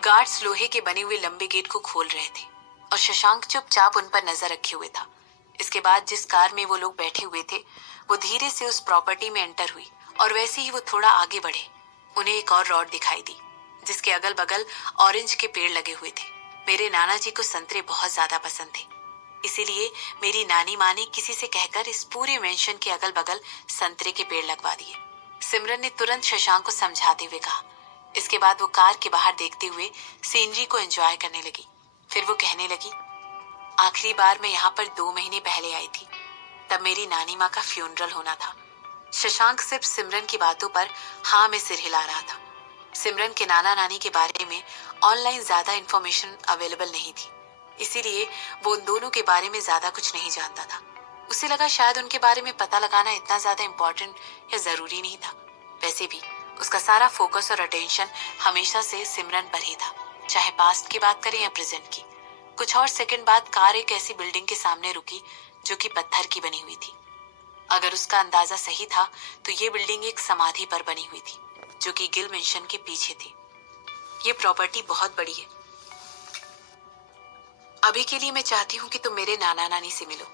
Guards लोहे के बने हुए लंबे गेट को खोल रहे थे और शशांक चुपचाप उन पर नजर रखे हुए था। इसके बाद जिस कार में वो लोग बैठे हुए थे वो धीरे से उस प्रॉपर्टी में एंटर हुई और वैसे ही वो थोड़ा आगे बढ़े उन्हें एक और रॉड दिखाई दी जिसके अगल बगल ऑरेंज के पेड़ लगे हुए थे। मेरे नाना जी को संतरे बहुत ज्यादा पसंद थे, इसीलिए मेरी नानी माँ ने किसी से कहकर इस पूरे मेंशन के अगल बगल संतरे के पेड़ लगवा दिए। सिमरन ने तुरंत शशांक को समझाते हुए कहा। इसके बाद वो कार के बाहर देखते हुए सीनरी को एंजॉय करने लगी। फिर वो कहने लगी, आखिरी बार मैं यहाँ पर 2 महीने पहले आई थी, तब मेरी नानी माँ का फ्यूनरल होना था। शशांक सिर्फ सिमरन की बातों पर हाँ में सिर हिला रहा था। सिमरन के नाना नानी के बारे में ऑनलाइन ज्यादा इंफॉर्मेशन अवेलेबल नहीं थी, इसीलिए वो उन दोनों के बारे में ज्यादा कुछ नहीं जानता था। उसे लगा शायद उनके बारे में पता लगाना इतना ज्यादा इम्पोर्टेंट या जरूरी नहीं था। वैसे भी उसका सारा फोकस और अटेंशन हमेशा से सिमरन पर ही था, चाहे पास्ट की बात करें या प्रेजेंट की। कुछ और सेकंड बाद कार एक ऐसी बिल्डिंग के सामने रुकी जो कि पत्थर की बनी हुई थी। अगर उसका अंदाजा सही था तो ये बिल्डिंग एक समाधि पर बनी हुई थी जो कि गिल मेंशन के पीछे थी। ये प्रॉपर्टी बहुत बड़ी है। अभी के लिए मैं चाहती हूँ कि तुम मेरे नाना नानी से मिलो,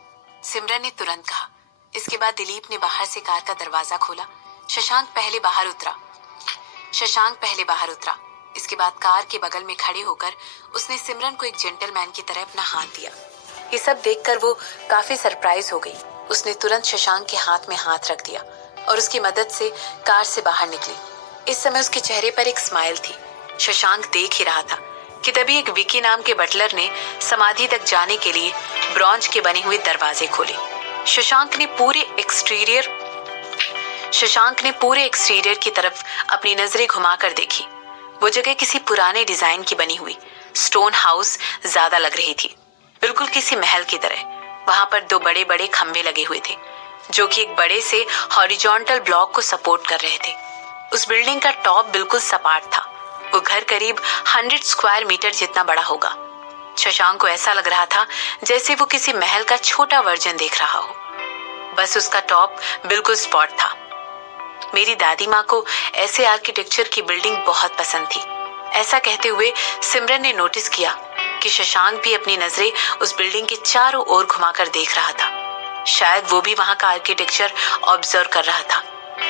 सिमरन ने तुरंत कहा। इसके बाद दिलीप ने बाहर से कार का दरवाजा खोला। शशांक पहले बाहर उतरा। इसके बाद कार के बगल में खड़े होकर उसने सिमरन को एक जेंटलमैन की तरह अपना हाथ दिया। ये सब देखकर वो काफी सरप्राइज हो गई। उसने तुरंत शशांक के हाथ में हाथ रख दिया और उसकी मदद से कार से बाहर निकली। इस समय उसके चेहरे पर एक स्माइल थी। शशांक देख ही रहा था कि तभी एक विकी नाम के बटलर ने समाधि तक जाने के लिए ब्रॉन्ज के बने हुए दरवाजे खोले। शशांक ने पूरे एक्सटीरियर की तरफ अपनी नजरें घुमाकर देखी। वो जगह किसी पुराने डिजाइन की बनी हुई स्टोन हाउस ज्यादा लग रही थी, बिल्कुल किसी महल की तरह। वहां पर 2 बड़े बड़े खंबे लगे हुए थे जो कि एक बड़े से हॉरिजॉन्टल ब्लॉक को सपोर्ट कर रहे थे। उस बिल्डिंग का टॉप बिल्कुल सपाट था। वो घर करीब 100 स्क्वायर मीटर जितना बड़ा होगा। शशांक को ऐसा लग रहा था जैसे वो किसी महल का छोटा वर्जन देख रहा हो, बस उसका टॉप बिल्कुल स्पॉट था। मेरी दादी माँ को ऐसे आर्किटेक्चर की बिल्डिंग बहुत पसंद थी। ऐसा कहते हुए सिमरन ने नोटिस किया कि शशांक भी अपनी नजरें उस बिल्डिंग के चारों ओर घुमाकर देख रहा था। शायद वो भी वहां का आर्किटेक्चर ऑब्जर्व कर रहा था।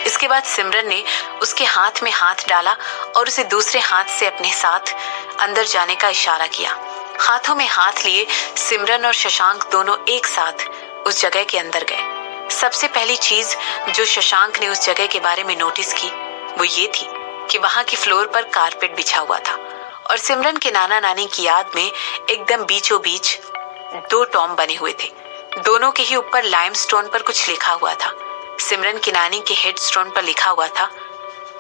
इसके बाद सिमरन ने उसके हाथ में हाथ डाला और उसे दूसरे हाथ से अपने साथ अंदर जाने का इशारा किया। हाथों में हाथ लिए सिमरन और शशांक दोनों एक साथ उस जगह के अंदर गए। सबसे पहली चीज जो शशांक ने उस जगह के बारे में नोटिस की वो ये थी कि वहां की फ्लोर पर कारपेट बिछा हुआ था और सिमरन के नाना नानी की याद में एकदम बीचों बीच 2 टॉम बने हुए थे। दोनों के ही ऊपर लाइमस्टोन पर कुछ लिखा हुआ था। सिमरन की नानी के हेडस्टोन पर लिखा हुआ था,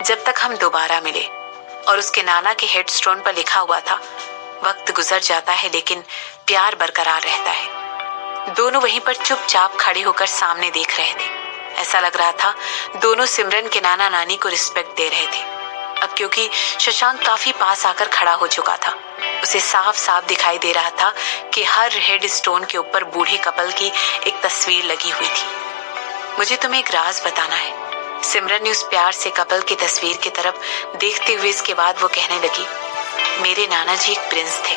जब तक हम दोबारा मिले, और उसके नाना के हेडस्टोन पर लिखा हुआ था, वक्त गुजर जाता है लेकिन प्यार बरकरार रहता है। दोनों वहीं पर चुपचाप खड़े होकर सामने देख रहे थे। ऐसा लग रहा था दोनों सिमरन के नाना नानी को रिस्पेक्ट दे रहे थे। अब क्योंकि शशांक काफी पास आकर खड़ा हो चुका था, उसे साफ साफ दिखाई दे रहा था कि हर हेड स्टोन के ऊपर बूढ़े कपल की एक तस्वीर लगी हुई थी। मुझे तुम्हें एक राज बताना है, सिमरन ने उस प्यार से कपल की तस्वीर की तरफ देखते हुए इसके बाद वो कहने लगी, मेरे नाना जी एक प्रिंस थे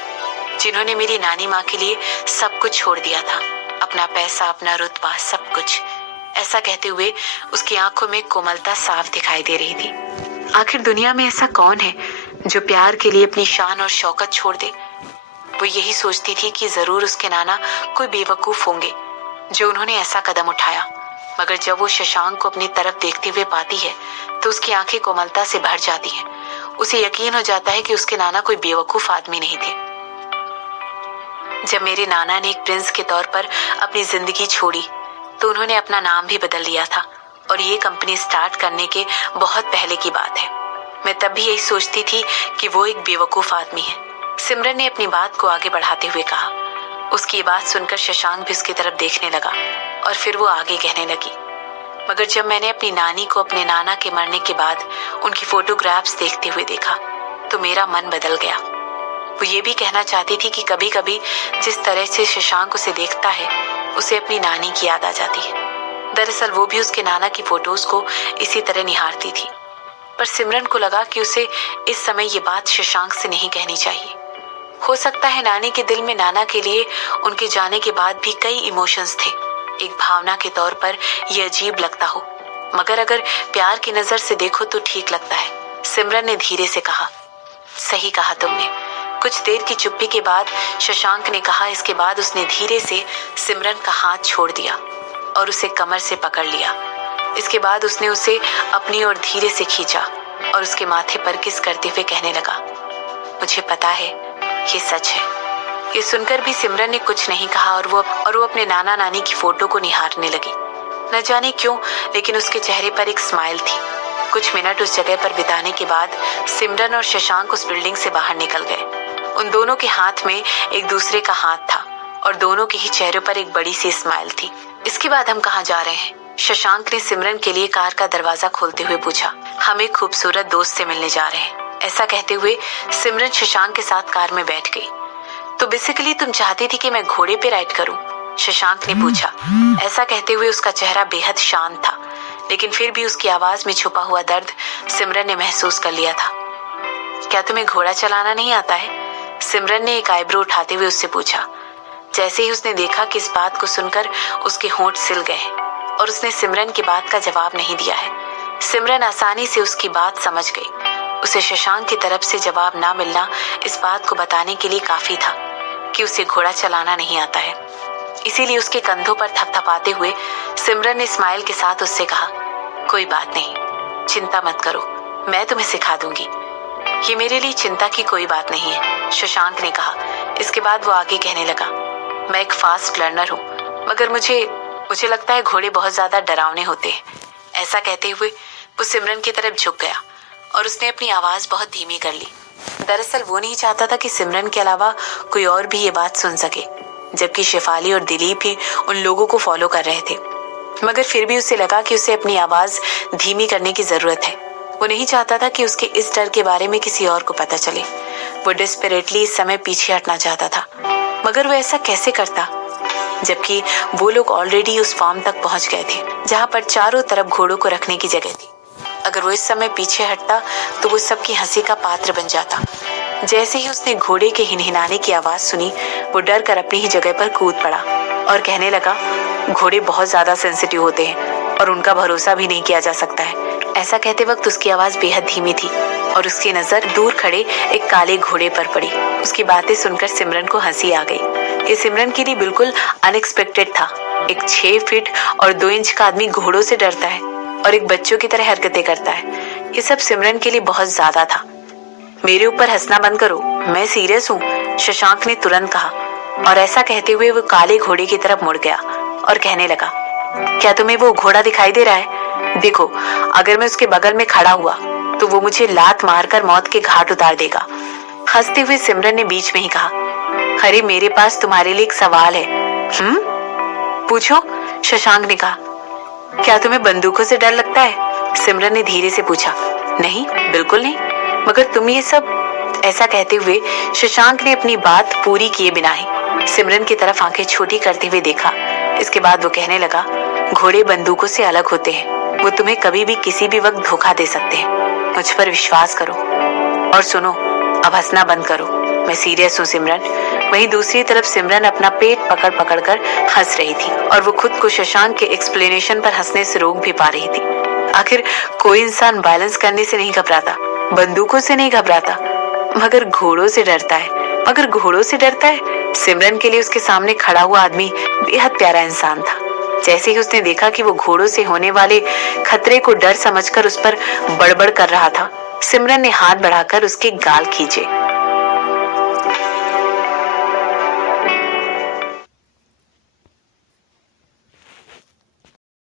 जिन्होंने मेरी नानी माँ के लिए सब कुछ छोड़ दिया था, अपना पैसा, अपना रुतबा, सब कुछ। ऐसा कहते हुए उसकी आंखों में कोमलता साफ दिखाई दे रही थी। आखिर दुनिया में ऐसा कौन है जो प्यार के लिए अपनी शान और शौकत छोड़ दे। वो यही सोचती थी कि जरूर उसके नाना कोई बेवकूफ होंगे जो उन्होंने ऐसा कदम उठाया, मगर जब वो शशांक को अपनी तरफ देखते हुए पाती है तो उसकी आंखें कोमलता से भर जाती हैं। उसे यकीन हो जाता है कि उसके नाना कोई बेवकूफ आदमी नहीं थे। जब मेरे नाना ने एक प्रिंस के तौर पर अपनी जिंदगी छोड़ी तो उन्होंने अपना नाम भी बदल लिया था, और ये कंपनी स्टार्ट करने के बहुत पहले की बात है। मैं तब भी यही सोचती थी कि वो एक बेवकूफ आदमी है, सिमरन ने अपनी बात को आगे बढ़ाते हुए कहा। उसकी ये बात सुनकर शशांक भी उसकी तरफ देखने लगा और फिर वो आगे कहने लगी, मगर जब मैंने अपनी नानी को अपने नाना के मरने के बाद उनकी फोटोग्राफ्स देखते हुए देखा तो मेरा मन बदल गया। वो ये भी कहना चाहती थी कि कभी कभी जिस तरह से शशांक उसे देखता है उसे अपनी नानी की याद आ जाती है। दरअसल वो भी उसके नाना की फोटोज को इसी तरह निहारती थी। पर सिमरन को लगा कि उसे इस समय ये बात शशांक से नहीं कहनी चाहिए। हो सकता है नानी के दिल में नाना के लिए उनके जाने के बाद भी कई इमोशंस थे। एक भावना के तौर पर यह अजीब लगता हो, मगर अगर प्यार की नजर से देखो तो ठीक लगता है। सिमरन ने धीरे से कहा, सही कहा तुमने। कुछ देर की चुप्पी के बाद शशांक ने कहा। इसके बाद उसने धीरे से सिमरन का हाथ छोड़ दिया और उसे कमर से पकड़ लिया। इसके बाद उसने उसे अपनी ओर धीरे से खींचा और उसके माथे पर किस करते हुए कहने लगा, मुझे पता है ये सच है। ये सुनकर भी सिमरन ने कुछ नहीं कहा और वो अपने नाना नानी की फोटो को निहारने लगी। न जाने क्यों, लेकिन उसके चेहरे पर एक स्माइल थी। कुछ मिनट उस जगह पर बिताने के बाद सिमरन और शशांक उस बिल्डिंग से बाहर निकल गए। उन दोनों के हाथ में एक दूसरे का हाथ था और दोनों के ही चेहरों पर एक बड़ी सी स्माइल थी। इसके बाद हम कहाँ जा रहे हैं? शशांक ने सिमरन के लिए कार का दरवाजा खोलते हुए पूछा। हम एक खूबसूरत दोस्त से मिलने जा रहे हैं। ऐसा कहते हुए सिमरन शशांक के साथ कार में बैठ गई। तो बेसिकली तुम चाहती थी कि मैं घोड़े पे राइड करूं? शशांक ने पूछा। ऐसा कहते हुए उसका चेहरा बेहद शांत था, लेकिन फिर भी उसकी आवाज में छुपा हुआ दर्द सिमरन ने महसूस कर लिया था। क्या तुम्हें घोड़ा चलाना नहीं आता है? सिमरन ने एक आईब्रो उठाते हुए उससे पूछा। जैसे ही उसने देखा कि इस बात को सुनकर उसके होंठ सिल गए और उसने सिमरन की बात का जवाब नहीं दिया है। सिमरन आसानी से उसकी बात समझ गई। उसे शशांक की तरफ से जवाब ना मिलना इस बात को बताने के लिए काफी था कि उसे घोड़ा चलाना नहीं आता है। इसीलिए उसके कंधों पर थपथपाते हुए सिमरन ने स्माइल के साथ उससे कहा, कोई बात नहीं, चिंता मत करो, मैं तुम्हें सिखा दूंगी। ये मेरे लिए चिंता की कोई बात नहीं है, शशांक ने कहा। इसके बाद वो आगे कहने लगा, मैं एक फास्ट लर्नर हूँ, मगर मुझे लगता है घोड़े बहुत ज्यादा डरावने होते हैं। ऐसा कहते हुए वो सिमरन की तरफ झुक गया और उसने अपनी आवाज बहुत धीमी कर ली। दरअसल वो नहीं चाहता था कि सिमरन के अलावा कोई और भी ये बात सुन सके, जबकि शेफाली और दिलीप ही उन लोगों को फॉलो कर रहे थे। मगर फिर भी उसे लगा कि उसे अपनी आवाज धीमी करने की जरूरत है। वो नहीं चाहता था कि उसके इस डर के बारे में किसी और को पता चले। वो डेस्परेटली इस समय पीछे हटना चाहता था, मगर वो ऐसा कैसे करता, जबकि वो लोग ऑलरेडी उस फार्म तक पहुंच गए थे जहां पर चारों तरफ घोड़ों को रखने की जगह थी। अगर वो इस समय पीछे हटता तो वो सबकी हंसी का पात्र बन जाता। जैसे ही उसने घोड़े के हिनहिनाने की आवाज सुनी, वो डर कर अपनी ही जगह पर कूद पड़ा और कहने लगा, घोड़े बहुत ज्यादा सेंसिटिव होते हैं और उनका भरोसा भी नहीं किया जा सकता है। ऐसा कहते वक्त उसकी आवाज बेहद धीमी थी और उसकी नजर दूर खड़े एक काले घोड़े पर पड़ी। उसकी बातें सुनकर सिमरन को हंसी आ गई। ये सिमरन के लिए बिल्कुल अनएक्सपेक्टेड था। एक 6 फीट और 2 इंच का आदमी घोड़ों से डरता है और एक बच्चों की तरह हरकतें करता है। ये सब सिमरन के लिए बहुत ज्यादा था। मेरे ऊपर हंसना बंद करो, मैं सीरियस हूँ, शशांक ने तुरंत कहा। और ऐसा कहते हुए वो काले घोड़े की तरफ मुड़ गया और कहने लगा, क्या तुम्हें वो घोड़ा दिखाई दे रहा है? देखो, अगर मैं उसके बगल में खड़ा हुआ तो वो मुझे लात मारकर मौत के घाट उतार देगा। हंसते हुए सिमरन ने बीच में ही कहा, अरे मेरे पास तुम्हारे लिए एक सवाल है। पूछो, शशांक ने कहा। क्या तुम्हें बंदूकों से डर लगता है? सिमरन ने धीरे से पूछा। नहीं, बिल्कुल नहीं, मगर तुम ये सब। ऐसा कहते हुए शशांक ने अपनी बात पूरी किए बिना ही सिमरन की तरफ आंखें छोटी करते हुए देखा। इसके बाद वो कहने लगा, घोड़े बंदूकों से अलग होते हैं। वो तुम्हें कभी भी किसी भी वक्त धोखा दे सकते हैं। मुझ पर विश्वास करो और सुनो, अब हंसना बंद करो, मैं सीरियस हूँ सिमरन। वहीं दूसरी तरफ सिमरन अपना पेट पकड़ पकड़ कर हंस रही थी और वो खुद को शशांक के एक्सप्लेनेशन पर हंसने से रोक भी पा रही थी। आखिर कोई इंसान वायलेंस करने से नहीं घबराता, बंदूकों से नहीं घबराता, मगर घोड़ों से डरता है। सिमरन के लिए उसके सामने खड़ा हुआ आदमी बेहद प्यारा इंसान था। जैसे ही उसने देखा कि वो घोड़ों से होने वाले खतरे को डर समझकर उस पर बड़बड़ कर रहा था, सिमरन ने हाथ बढ़ाकर उसके गाल खींचे।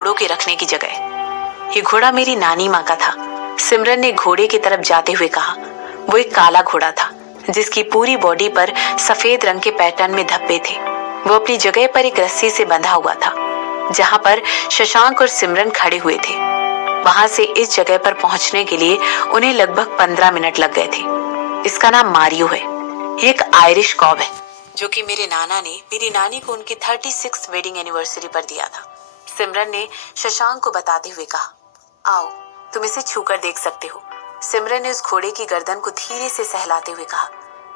घोड़ों के रखने की जगह। ये घोड़ा मेरी नानी माँ का था, सिमरन ने घोड़े की तरफ जाते हुए कहा। वो एक काला घोड़ा था जिसकी पूरी बॉडी पर सफेद रंग के पैटर्न में धब्बे थे। वो अपनी जगह पर एक रस्सी से बंधा हुआ था जहां पर शशांक और सिमरन खड़े हुए थे। वहां से इस जगह पर पहुंचने के लिए उन्हें लगभग 15 मिनट लग गए थे। इसका नाम मारियो है। ये एक आयरिश कॉब है जो कि मेरे नाना ने मेरी नानी को उनकी 36th वेडिंग एनिवर्सरी पर दिया था। सिमरन ने शशांक को बताते हुए कहा, आओ, तुम इसे छूकर देख सकते हो। सिमरन ने उस घोड़े की गर्दन को धीरे से सहलाते हुए कहा।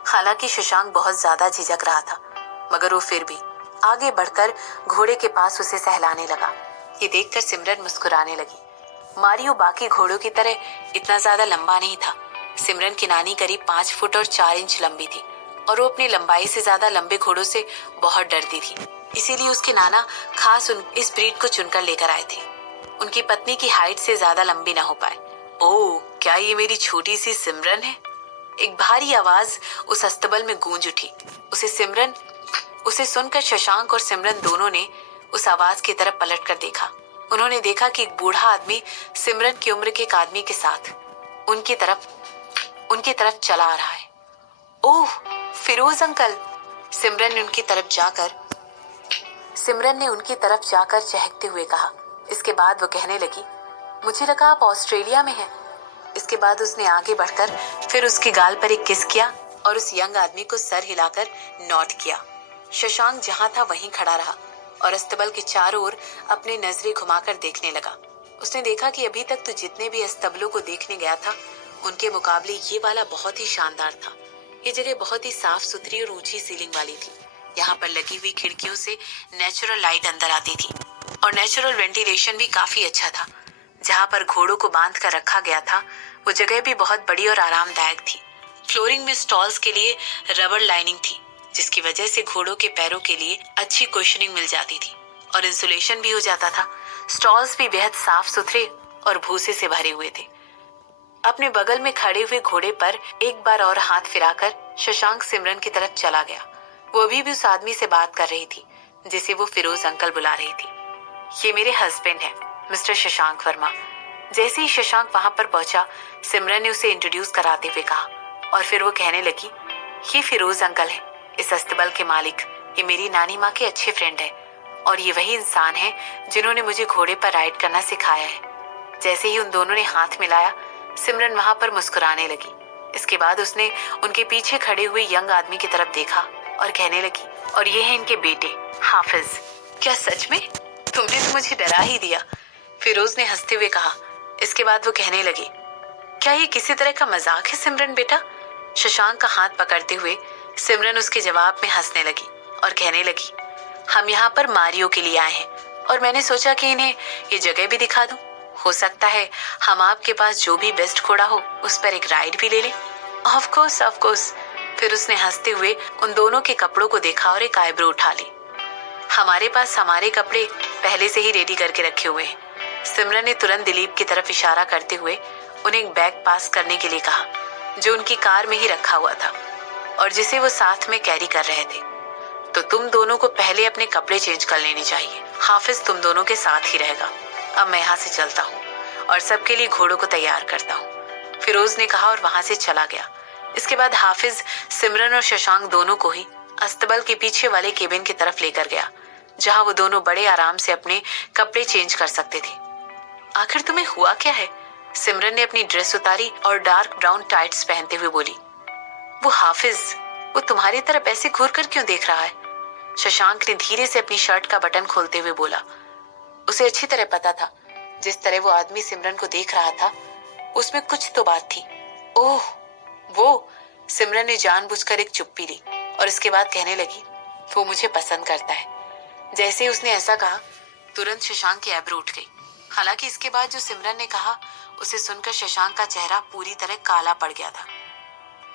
हालांकि शशांक बहुत ज्यादा झिझक रहा था, मगर वो फिर भी आगे बढ़कर घोड़े के पास उसे सहलाने लगा। ये देखकर सिमरन मुस्कुराने लगी। मारियो बाकी घोड़ों की तरह इतना ज्यादा लंबा नहीं था। सिमरन की नानी करीब 5 फुट और 4 इंच लंबी थी और वो अपनी लंबाई से ज्यादा लंबे घोड़ों से बहुत डरती थी। इसीलिए उसके नाना खास इस ब्रीड को चुनकर लेकर आए थे। उनकी पत्नी की हाइट से ज्यादा लंबी ना हो पाए। ओह, क्या ये मेरी छोटी सी सिमरन है? एक भारी आवाज उस अस्तबल में गूंज उठी। उसे सुनकर शशांक और सिमरन दोनों ने उस आवाज की तरफ पलट कर देखा। उन्होंने देखा कि एक बूढ़ा आदमी सिमरन की उम्र के एक आदमी के साथ उनकी तरफ चला आ रहा है। ओह, फिरोज अंकल! सिमरन ने उनकी तरफ जाकर चहकते हुए कहा। इसके बाद वो कहने लगी, मुझे लगा आप ऑस्ट्रेलिया में हैं। इसके बाद उसने आगे बढ़कर फिर उसके गाल पर एक किस किया और उस यंग आदमी को सर हिलाकर नॉट किया। शशांक जहां था वहीं खड़ा रहा और अस्तबल के चारों ओर अपनी नजरें घुमाकर देखने लगा। उसने देखा कि अभी तक तो जितने भी अस्तबलों को देखने गया था, उनके मुकाबले ये वाला बहुत ही शानदार था। ये जगह बहुत ही साफ सुथरी और ऊंची सीलिंग वाली थी। यहाँ पर लगी हुई खिड़कियों से नेचुरल लाइट अंदर आती थी और नेचुरल वेंटिलेशन भी काफी अच्छा था। जहाँ पर घोड़ों को बांध कर रखा गया था, वो जगह भी बहुत बड़ी और आरामदायक थी। फ्लोरिंग में स्टॉल्स के लिए रबर लाइनिंग थी, जिसकी वजह से घोड़ों के पैरों के लिए अच्छी कुशनिंग मिल जाती थी और इंसुलेशन भी हो जाता था। स्टॉल्स भी बेहद साफ सुथरे और भूसे से भरे हुए थे। अपने बगल में खड़े हुए घोड़े पर एक बार और हाथ फिराकर शशांक सिमरन की तरफ चला गया। वो अभी भी उस आदमी से बात कर रही थी जिसे वो फिरोज अंकल बुला रही थी। ये मेरे हस्बैंड है, मिस्टर शशांक वर्मा। जैसे ही शशांक वहां पर पहुंचा, सिमरन ने उसे इंट्रोड्यूस कराते हुए कहा और फिर वो कहने लगी, ये फिरोज अंकल है, इस अस्तबल के मालिक। ये मेरी नानी माँ के अच्छे फ्रेंड है और ये वही इंसान है जिन्होंने मुझे घोड़े पर राइड करना सिखाया है। जैसे ही उन दोनों ने हाथ मिलाया, सिमरन वहां पर मुस्कुराने लगी। इसके बाद उसने उनके पीछे खड़े हुए यंग आदमी की तरफ देखा और कहने लगी, और ये है इनके बेटे हाफिज। क्या सच में? तुमने तो मुझे डरा ही दिया, फिरोज ने हंसते हुए कहा। इसके बाद वो कहने लगी, क्या ये किसी तरह का मजाक है सिमरन बेटा? शशांक का हाथ पकड़ते हुए सिमरन उसके जवाब में हंसने लगी और कहने लगी, हम यहाँ पर मारियो के लिए आए हैं और मैंने सोचा कि इन्हें ये जगह भी दिखा दूं। हो सकता है हम आपके पास जो भी बेस्ट घोड़ा हो उस पर एक राइड भी ले लें। Of course. फिर उसने हंसते हुए उन दोनों के कपड़ों को देखा और एक आईब्रो उठा ली। हमारे पास हमारे कपड़े पहले से ही रेडी करके रखे हुए हैं। सिमरन ने तुरंत दिलीप की तरफ इशारा करते हुए उन्हें एक बैग पास करने के लिए कहा, जो उनकी कार में ही रखा हुआ था और जिसे वो साथ में कैरी कर रहे थे। तो तुम दोनों को पहले अपने कपड़े चेंज कर लेने चाहिए। हाफिज तुम दोनों के साथ ही रहेगा। अब मैं यहाँ से चलता हूँ और सबके लिए घोड़ों को तैयार करता हूँ, फिरोज ने कहा और वहां से चला गया। इसके बाद हाफिज सिमरन और शशांक दोनों को ही अस्तबल के पीछे वाले केबिन की तरफ लेकर गया, जहां वो दोनों बड़े आराम से अपने कपड़े चेंज कर सकते थे। आखिर तुम्हें हुआ क्या है? सिमरन ने अपनी ड्रेस उतारी और डार्क ब्राउन टाइट्स पहनते हुए बोली। वो हाफिज, वो तुम्हारी तरफ ऐसे घूर कर क्यों देख रहा है? शशांक ने धीरे से अपनी शर्ट का बटन खोलते हुए बोला। उसे अच्छी तरह पता था, जिस तरह वो आदमी सिमरन को देख रहा था उसमें कुछ तो बात थी। ओह वो! सिमरन ने जानबूझकर एक चुप्पी ली और इसके बाद कहने लगी, वो मुझे पसंद करता है। जैसे ही उसने ऐसा कहा, तुरंत शशांक की आईब्रो उठ गई। हालांकि इसके बाद जो सिमरन ने कहा उसे सुनकर शशांक का चेहरा पूरी तरह काला पड़ गया था।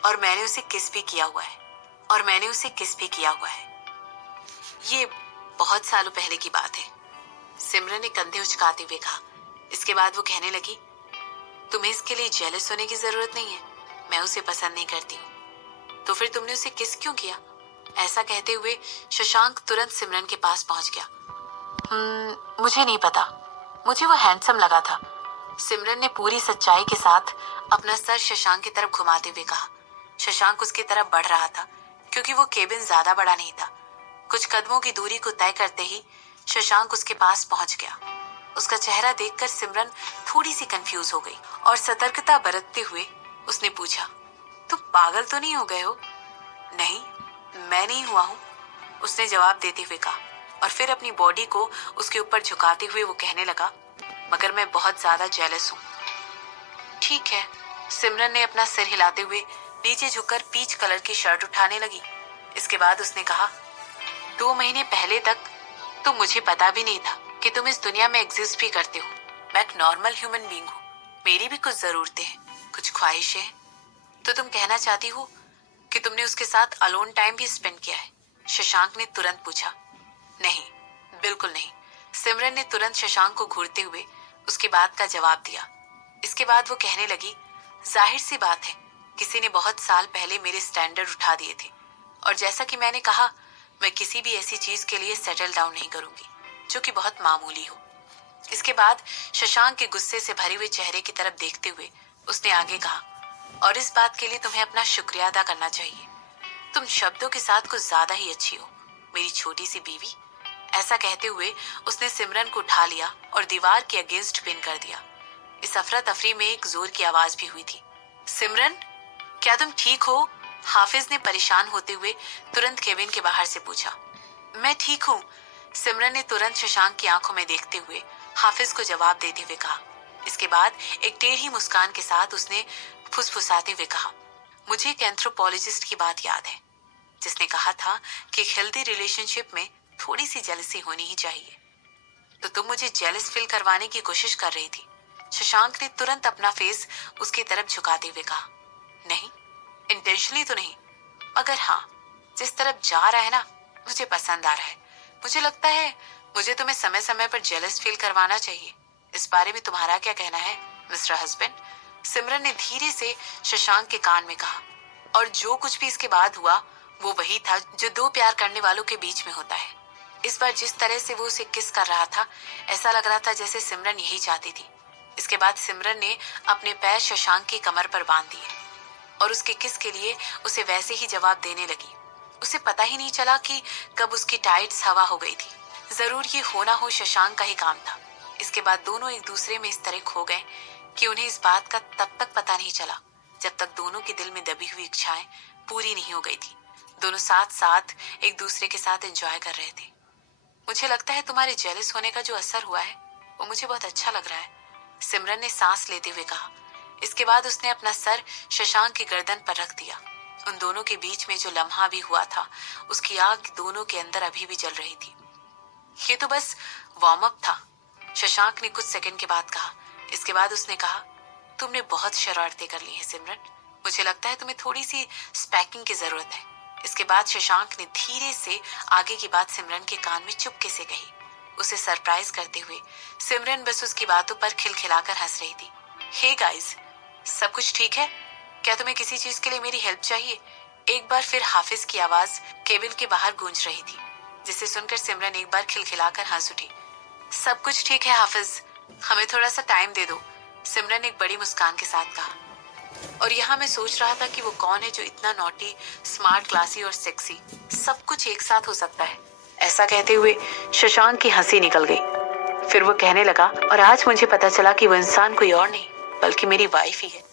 और मैंने उसे किस भी किया हुआ है। ये बहुत सालों पहले की बात है, सिमरन ने कंधे उचकाते हुए कहा। इसके बाद वो कहने लगी, तुम्हें इसके लिए जेलस होने की जरूरत नहीं है, मैं उसे पसंद नहीं करती हूँ। तो फिर तुमने उसे किस क्यों किया? ऐसा कहते हुए शशांक तुरंत सिमरन के पास पहुंच गया। मुझे नहीं पता, मुझे वो हैंडसम लगा था, सिमरन ने पूरी सच्चाई के साथ अपना सर शशांक की तरफ घुमाते हुए कहा। शशांक उसकी तरफ बढ़ रहा था क्योंकि वो केबिन ज्यादा बड़ा नहीं था। कुछ कदमों की दूरी को तय करते ही शशांक उसके पास पहुंच गया। उसका चेहरा देखकर सिमरन थोड़ी सी कंफ्यूज हो गई और सतर्कता बरतते हुए उसने पूछा, तुम पागल तो नहीं हो गए हो? नहीं, मैं नहीं हुआ हूँ, उसने जवाब देते हुए कहा और फिर अपनी बॉडी को उसके ऊपर झुकाते हुए वो कहने लगा, मगर मैं बहुत ज्यादा जेलस हूँ। ठीक है, सिमरन ने अपना सिर हिलाते हुए नीचे झुककर पीच कलर की शर्ट उठाने लगी। इसके बाद उसने कहा, 2 महीने पहले तक तो मुझे पता भी नहीं था कि तुम इस दुनिया में एग्जिस्ट भी करते हो। मैं एक नॉर्मल ह्यूमन बीइंग हूँ, मेरी भी कुछ जरूरतें हैं, कुछ ख्वाहिशें हैं। तो तुम कहना चाहती हो कि तुमने उसके साथ अलोन टाइम भी स्पेंड किया है? शशांक ने तुरंत पूछा। नहीं, बिल्कुल नहीं। सिमरन ने तुरंत शशांक को घूरते हुए उसकी बात का जवाब दिया। इसके बाद वो कहने लगी, जाहिर सी बात है, किसी ने बहुत साल पहले मेरे स्टैंडर्ड उठा दिए थे, और जैसा कि मैंने कहा, मैं किसी भी ऐसी चीज के लिए सेटल डाउन नहीं करूंगी जो कि बहुत मामूली हो। इसके बाद शशांक के गुस्से से भरे हुए चेहरे की तरफ देखते हुए उसने आगे कहा, और इस बात के लिए तुम्हें अपना शुक्रिया अदा करना चाहिए। तुम शब्दों के साथ कुछ ज्यादा ही अच्छी हो, मेरी छोटी सी बीवी। ऐसा कहते हुए उसने सिमरन को उठा लिया और दीवार के अगेंस्ट पिन कर दिया। इस अफरा तफरी में एक जोर की आवाज भी हुई थी। सिमरन, क्या तुम ठीक हो? हाफिज ने परेशान होते हुए तुरंत केबिन के बाहर से पूछा। मैं ठीक हूँ, सिमरन ने तुरंत शशांक की आंखों में देखते हुए हाफिज को जवाब देते हुए कहा। इसके बाद एक टेढ़ी मुस्कान के साथ उसने फुसफुसाते हुए कहा, मुझे एक एंथ्रोपोलॉजिस्ट की बात याद है जिसने कहा था कि एक हेल्दी रिलेशनशिप में थोड़ी सी जेलसी होनी ही चाहिए। तो तुम मुझे जेलस फील करवाने की कोशिश कर रही थी? शशांक ने तुरंत अपना फेस उसकी तरफ झुकाते हुए कहा। नहीं, इंटेंशनली तो नहीं, मगर हाँ, जिस तरफ जा रहा है ना, मुझे पसंद आ रहा है। मुझे लगता है मुझे तुम्हें समय समय पर जेलस फील करवाना चाहिए। इस बारे में तुम्हारा क्या कहना है, मिस्टर हस्बैंड? सिमरन ने धीरे से शशांक के कान में कहा। और जो कुछ भी इसके बाद हुआ वो वही था जो 2 प्यार करने वालों के बीच में होता है। इस बार जिस तरह से वो उसे किस कर रहा था, ऐसा लग रहा था जैसे सिमरन यही चाहती थी। इसके बाद सिमरन ने अपने पैर शशांक की कमर पर बांध दिए और उसके किस के लिए उसे वैसे ही जवाब देने लगी। उसे पता ही नहीं चला कि कब उसकी टाइट्स हवा हो गई थी। जरूर ये होना हो शशांक का ही काम था। इसके बाद दोनों एक दूसरे में इस तरह खो गए कि उन्हें इस बात का तब तक पता नहीं चला जब तक दोनों के दिल में दबी हुई इच्छाएं पूरी नहीं हो गई थी। दोनों साथ साथ एक दूसरे के साथ एंजॉय कर रहे थे। मुझे लगता है तुम्हारे जेलस होने का जो असर हुआ है वो मुझे बहुत अच्छा लग रहा है, सिमरन ने सांस लेते हुए कहा। इसके बाद उसने अपना सर शशांक की गर्दन पर रख दिया। उन दोनों के बीच में जो लम्हा भी हुआ था, उसकी आग दोनों के अंदर अभी भी जल रही थी। ये तो बस वार्म अप था, शशांक ने कुछ सेकंड के बाद कहा। इसके बाद उसने कहा, तुमने बहुत शरारतें कर ली हैं सिमरन। मुझे लगता है तुम्हें थोड़ी सी स्पैकिंग की जरूरत है। इसके बाद शशांक ने धीरे से आगे की बात सिमरन के कान में चुपके से कही। उसे सरप्राइज करते हुए सिमरन बस उसकी बातों पर खिलखिलाकर हंस रही थी। हे गाइस, सब कुछ ठीक है? क्या तुम्हें किसी चीज के लिए मेरी हेल्प चाहिए? एक बार फिर हाफिज की आवाज केबिन के बाहर गूंज रही थी, जिसे सुनकर सिमरन एक बार खिलखिलाकर हंस उठी। सब कुछ ठीक है हाफिज, हमें थोड़ा सा टाइम दे दो, सिमरन एक बड़ी मुस्कान के साथ कहा। और यहाँ मैं सोच रहा था कि वो कौन है जो इतना नॉटी, स्मार्ट, क्लासी और सेक्सी सब कुछ एक साथ हो सकता है। ऐसा कहते हुए शशांक की हंसी निकल गई। फिर वो कहने लगा, और आज मुझे पता चला कि वो इंसान कोई और नहीं बल्कि मेरी वाइफ ही है।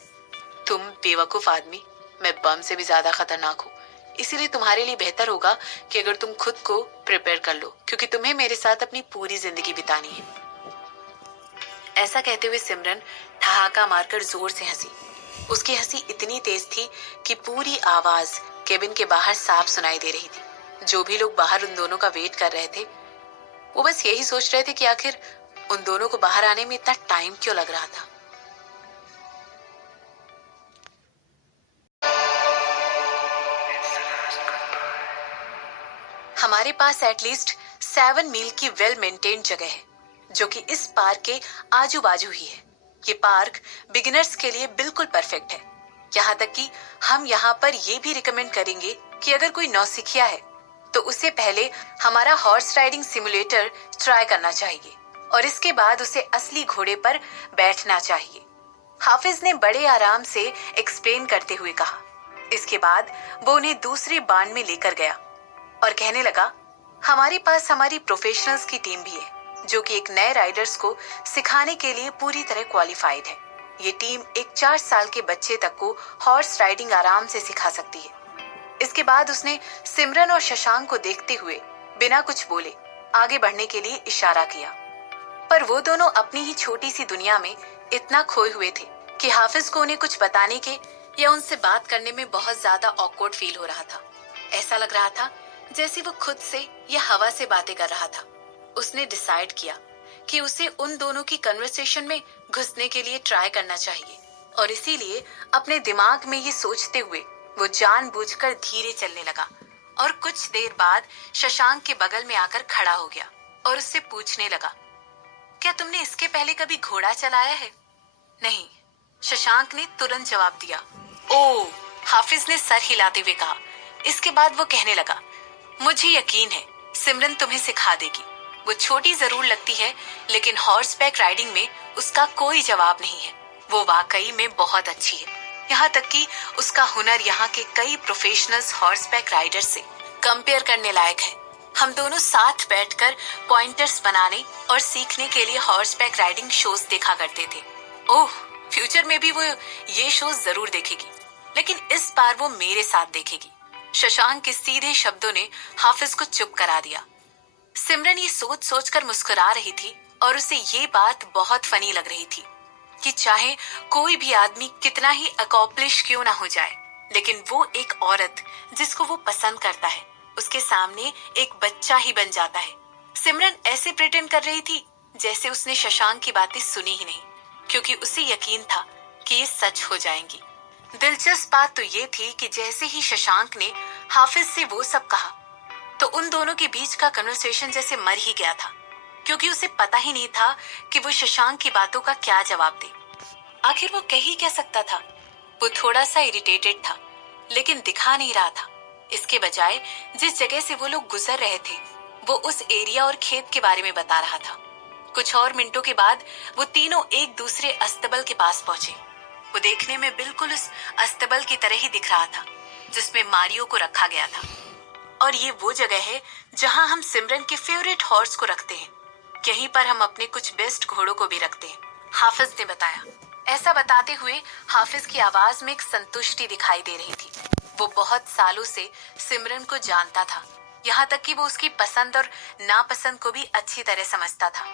तुम बेवकूफ आदमी, मैं बम से भी ज्यादा खतरनाक हूँ। इसीलिए तुम्हारे लिए बेहतर होगा कि अगर तुम खुद को प्रिपेयर कर लो, क्योंकि तुम्हें मेरे साथ अपनी पूरी जिंदगी बितानी है। ऐसा कहते हुए सिमरन ठहाका मारकर जोर से हंसी। उसकी हंसी इतनी तेज थी कि पूरी आवाज केबिन के बाहर साफ सुनाई दे रही थी। जो भी लोग बाहर उन दोनों का वेट कर रहे थे, वो बस यही सोच रहे थे कि आखिर उन दोनों को बाहर आने में इतना टाइम क्यों लग रहा था। हमारे पास एटलीस्ट 7 मील की वेल मेंटेन्ड जगह है, जो कि इस पार्क के आजू बाजू ही है। ये पार्क बिगिनर्स के लिए बिल्कुल परफेक्ट है। यहाँ तक कि हम यहाँ पर ये भी रिकमेंड करेंगे कि अगर कोई नौसिखिया है तो उसे पहले हमारा हॉर्स राइडिंग सिमुलेटर ट्राई करना चाहिए और इसके बाद उसे असली घोड़े पर बैठना चाहिए, हाफिज ने बड़े आराम से एक्सप्लेन करते हुए कहा। इसके बाद वो उन्हें दूसरे बांड में लेकर गया और कहने लगा, हमारे पास हमारी प्रोफेशनल्स की टीम भी है जो कि एक नए राइडर्स को सिखाने के लिए पूरी तरह क्वालिफाइड है। ये टीम एक 4 साल के बच्चे तक को हॉर्स राइडिंग आराम से सिखा सकती है। इसके बाद उसने सिमरन और शशांक को देखते हुए बिना कुछ बोले आगे बढ़ने के लिए इशारा किया, पर वो दोनों अपनी ही छोटी सी दुनिया में इतना खोए हुए थे कि हाफिज को उन्हें कुछ बताने के या उनसे बात करने में बहुत ज्यादा ऑकवर्ड फील हो रहा था। ऐसा लग रहा था जैसे वो खुद से या हवा से बातें कर रहा था। उसने डिसाइड किया कि उसे उन दोनों की कन्वर्सेशन में घुसने के लिए ट्राई करना चाहिए, और इसीलिए अपने दिमाग में ये सोचते हुए वो जानबूझकर धीरे चलने लगा और कुछ देर बाद शशांक के बगल में आकर खड़ा हो गया और उससे पूछने लगा, क्या तुमने इसके पहले कभी घोड़ा चलाया है? नहीं, शशांक ने तुरंत जवाब दिया। ओह, हाफिज ने सर हिलाते हुए कहा। इसके बाद वो कहने लगा, मुझे यकीन है सिमरन तुम्हें सिखा देगी। वो छोटी जरूर लगती है, लेकिन हॉर्स बैक राइडिंग में उसका कोई जवाब नहीं है। वो वाकई में बहुत अच्छी है, यहाँ तक कि उसका हुनर यहाँ के कई प्रोफेशनल्स हॉर्स बैक राइडर से कंपेयर करने लायक है। हम दोनों साथ बैठकर पॉइंटर्स बनाने और सीखने के लिए हॉर्स बैक राइडिंग शोज देखा करते थे। ओह, फ्यूचर में भी वो ये शोज जरूर देखेगी, लेकिन इस बार वो मेरे साथ देखेगी। शशांक के सीधे शब्दों ने हाफिज को चुप करा दिया। सिमरन ये सोच सोच कर मुस्कुरा रही थी और उसे ये बात बहुत फनी लग रही थी कि चाहे कोई भी आदमी कितना ही अकॉम्प्लिश क्यों ना हो जाए, लेकिन वो एक औरत जिसको वो पसंद करता है उसके सामने एक बच्चा ही बन जाता है। सिमरन ऐसे प्रिटेंड कर रही थी जैसे उसने शशांक की बातें सुनी ही नहीं, क्योंकि उसे यकीन था कि ये सच हो जाएंगी। दिलचस्प बात तो ये थी कि जैसे ही शशांक ने हाफिज से वो सब कहा, तो उन दोनों के बीच का कन्वर्सेशन जैसे मर ही गया था, क्योंकि उसे पता ही नहीं था कि वो शशांक की बातों का क्या जवाब दे। आखिर वो कह ही क्या सकता था। वो थोड़ा सा इरिटेटेड था, लेकिन दिखा नहीं रहा था। इसके बजाय जिस जगह से वो लोग गुजर रहे थे, वो उस एरिया और खेत के बारे में बता रहा था। कुछ और मिनटों के बाद वो तीनों एक दूसरे अस्तबल के पास पहुंचे। वो देखने में बिल्कुल उस अस्तबल की तरह ही दिख रहा था जिसमें मारियो को रखा गया था। और ये वो जगह है जहां हम सिमरन के फेवरेट हॉर्स को रखते हैं। यहीं पर हम अपने कुछ बेस्ट घोड़ों को भी रखते हैं, हाफिज ने बताया। ऐसा बताते हुए हाफिज की आवाज में एक संतुष्टि दिखाई दे रही थी। वो बहुत सालों से सिमरन को जानता था, यहाँ तक कि वो उसकी पसंद और नापसंद को भी अच्छी तरह समझता था।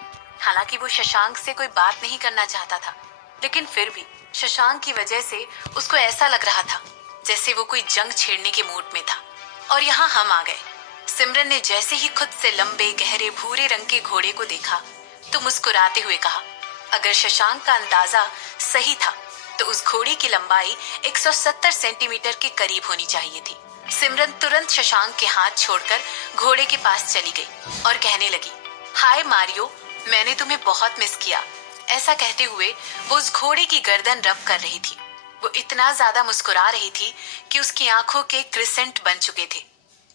हालांकि वो शशांक से कोई बात नहीं करना चाहता था, लेकिन फिर भी शशांक की वजह से उसको ऐसा लग रहा था जैसे वो कोई जंग छेड़ने के मूड में था। और यहाँ हम आ गए। सिमरन ने जैसे ही खुद से लंबे गहरे भूरे रंग के घोड़े को देखा तो मुस्कुराते हुए कहा, अगर शशांक का अंदाजा सही था तो उस घोड़े की लंबाई 170 सेंटीमीटर के करीब होनी चाहिए थी। सिमरन तुरंत शशांक के हाथ छोड़कर घोड़े के पास चली गई और कहने लगी, हाय मारियो, मैंने तुम्हें बहुत मिस किया। ऐसा कहते हुए वो उस घोड़े की गर्दन रब कर रही थी। वो इतना ज्यादा मुस्कुरा रही थी कि उसकी आंखों के क्रिसेंट बन चुके थे।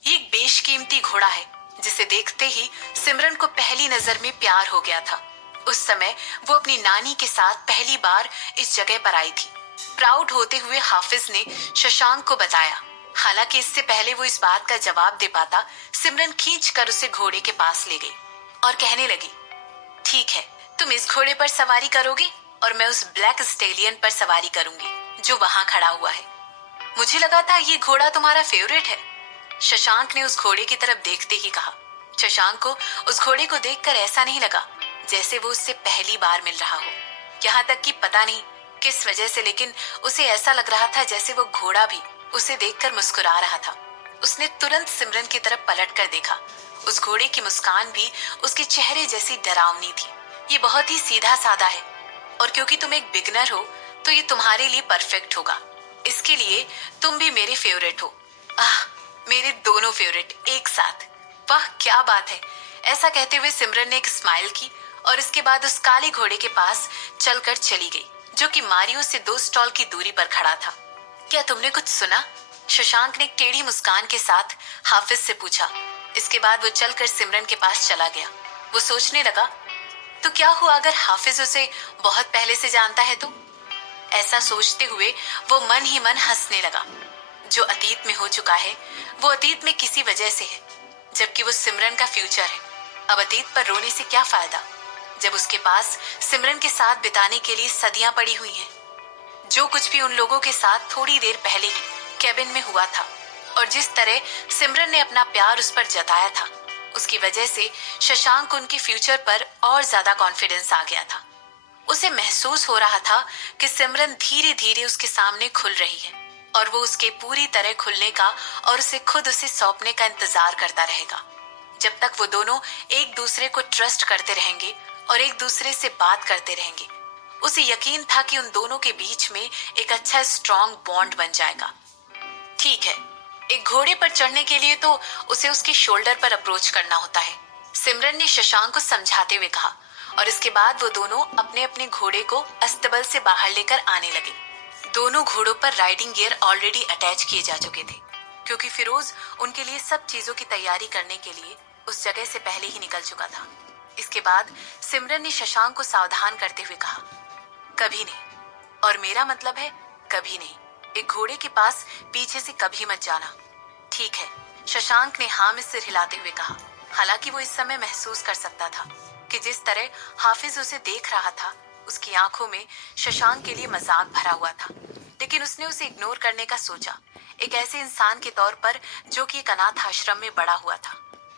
ये एक बेशकीमती घोड़ा है जिसे देखते ही सिमरन को पहली नजर में प्यार हो गया था। उस समय वो अपनी नानी के साथ पहली बार इस जगह पर आई थी। प्राउड होते हुए हाफिज ने शशांक को बताया। हालांकि इससे पहले वो इस बात का जवाब दे पाता, सिमरन खींच कर उसे घोड़े के पास ले गई और कहने लगी, ठीक है, तुम इस घोड़े पर सवारी करोगे और मैं उस ब्लैक स्टेलियन पर सवारी करूंगी जो वहां खड़ा हुआ है। मुझे लगा था ये घोड़ा तुम्हारा फेवरेट है, शशांक ने उस घोड़े की तरफ देखते ही कहा। शशांक को उस घोड़े को देखकर ऐसा नहीं लगा जैसे वो उससे पहली बार मिल रहा हो। यहाँ तक कि पता नहीं किस वजह से, लेकिन उसे ऐसा लग रहा था जैसे वो घोड़ा भी उसे देखकर मुस्कुरा रहा था। उसने तुरंत सिमरन की तरफ पलट कर देखा। उस घोड़े की मुस्कान भी उसके चेहरे जैसी डरावनी थी। ये बहुत ही सीधा साधा है, और क्योंकि तुम एक बिगनर हो तो ये तुम्हारे लिए परफेक्ट होगा। इसके लिए तुम भी मेरे फेवरेट हो। आह, मेरे दोनों फेवरेट एक साथ। वाह क्या बात है। ऐसा कहते हुए सिमरन ने एक स्माइल की और इसके बाद उस काले घोड़े के पास चलकर चली गई, जो कि मारियो से 2 स्टॉल की दूरी पर खड़ा था। क्या तुमने कुछ सुना? शशांक ने एक टेढ़ी मुस्कान के साथ हाफिज से पूछा। इसके बाद वो चलकर सिमरन के पास चला गया। वो सोचने लगा, तो क्या हुआ अगर हाफिज उसे बहुत पहले से जानता है तो? ऐसा सोचते हुए वो मन ही मन हंसने लगा। जो अतीत में हो चुका है वो अतीत में किसी वजह से है, जबकि वो सिमरन का फ्यूचर है। अब अतीत पर रोने से क्या फायदा जब उसके पास सिमरन के साथ बिताने के लिए सदियां पड़ी हुई हैं। जो कुछ भी उन लोगों के साथ थोड़ी देर पहले ही कैबिन में हुआ था और जिस तरह सिमरन ने अपना प्यार उस पर जताया था, उसकी वजह से शशांक को उनके फ्यूचर पर और ज्यादा कॉन्फिडेंस आ गया था। उसे महसूस हो रहा था कि सिमरन धीरे धीरे उसके सामने खुल रही है और वो उसके पूरी तरह खुलने का और उसे खुद उसे सौंपने का इंतजार करता रहेगा। जब तक वो दोनों एक दूसरे को ट्रस्ट करते रहेंगे और एक दूसरे से बात करते रहेंगे, उसे यकीन था कि उन दोनों के बीच में एक अच्छा स्ट्रॉन्ग बॉन्ड बन जाएगा। ठीक है, एक घोड़े पर चढ़ने के लिए तो उसे उसके शोल्डर पर अप्रोच करना होता है, सिमरन ने शशांक को समझाते हुए कहा। और इसके बाद वो दोनों अपने अपने घोड़े को अस्तबल से बाहर लेकर आने लगे। दोनों घोड़ों पर राइडिंग गियर ऑलरेडी अटैच किए जा चुके थे, क्योंकि फिरोज उनके लिए सब चीजों की तैयारी करने के लिए उस जगह से पहले ही निकल चुका था। इसके बाद सिमरन ने शशांक को सावधान करते हुए कहा, कभी नहीं, और मेरा मतलब है कभी नहीं, एक घोड़े के पास पीछे से कभी मत जाना। ठीक है, शशांक ने हाँ में सिर हिलाते हुए कहा। हालांकि वो इस समय महसूस कर सकता था कि जिस तरह हाफिज उसे देख रहा था, उसकी आंखों में शशांक के लिए मजाक भरा हुआ था, लेकिन उसने उसे इग्नोर करने का सोचा, एक ऐसे इंसान के तौर पर जो कि एक अनाथ आश्रम में बड़ा हुआ था।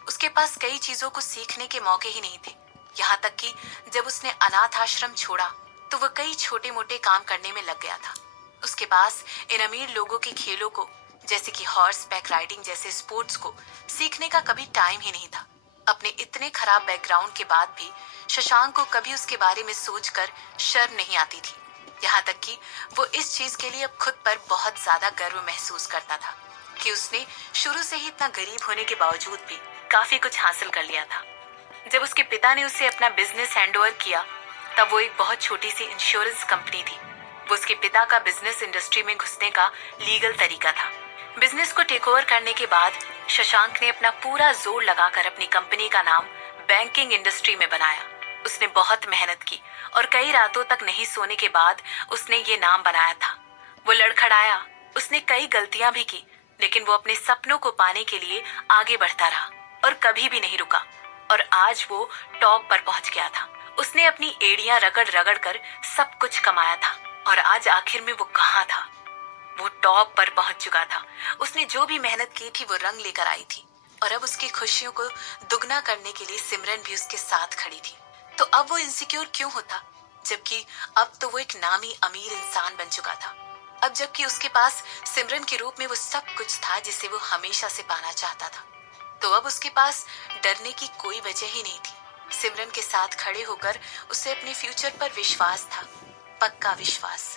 उसके पास कई चीजों को सीखने के मौके ही नहीं थे, यहाँ तक कि जब उसने अनाथ आश्रम छोड़ा तो वह कई छोटे मोटे काम करने में लग गया था। उसके पास इन अमीर लोगों के खेलों को, जैसे कि हॉर्स बैक राइडिंग जैसे स्पोर्ट्स को सीखने का कभी टाइम ही नहीं था। अपने इतने खराब बैकग्राउंड के बाद भी शशांक को कभी उसके बारे में सोचकर शर्म नहीं आती थी, यहाँ तक कि वो इस चीज के लिए अब खुद पर बहुत ज्यादा गर्व महसूस करता था कि उसने शुरू से ही इतना गरीब होने के बावजूद भी काफी कुछ हासिल कर लिया था। जब उसके पिता ने उसे अपना बिजनेस हैंडओवर किया, तब वो एक बहुत छोटी सी इंश्योरेंस कंपनी थी। वो उसके पिता का बिजनेस इंडस्ट्री में घुसने का लीगल तरीका था। बिजनेस को टेक ओवर करने के बाद शशांक ने अपना पूरा जोर लगाकर अपनी कंपनी का नाम बैंकिंग इंडस्ट्री में बनाया। उसने बहुत मेहनत की और कई रातों तक नहीं सोने के बाद उसने ये नाम बनाया था। वो लड़खड़ाया, उसने कई गलतियां भी की, लेकिन वो अपने सपनों को पाने के लिए आगे बढ़ता रहा और कभी भी नहीं रुका। और आज वो टॉप पर पहुंच गया था। उसने अपनी एड़ियां रगड़ रगड़ कर सब कुछ कमाया था और आज आखिर में वो कहाँ था? वो टॉप पर पहुंच चुका था। उसने जो भी मेहनत की थी वो रंग लेकर आई थी और अब उसकी खुशियों को दुगना करने के लिए सिमरन भी उसके साथ खड़ी थी। तो अब वो इनसिक्योर क्यों होता, जबकि अब तो वो एक नामी अमीर इंसान बन चुका था। अब जबकि उसके पास सिमरन के रूप में वो सब कुछ था जिसे वो हमेशा से पाना चाहता था, तो अब उसके पास डरने की कोई वजह ही नहीं थी। सिमरन के साथ खड़े होकर उसे अपने फ्यूचर पर विश्वास था, पक्का विश्वास।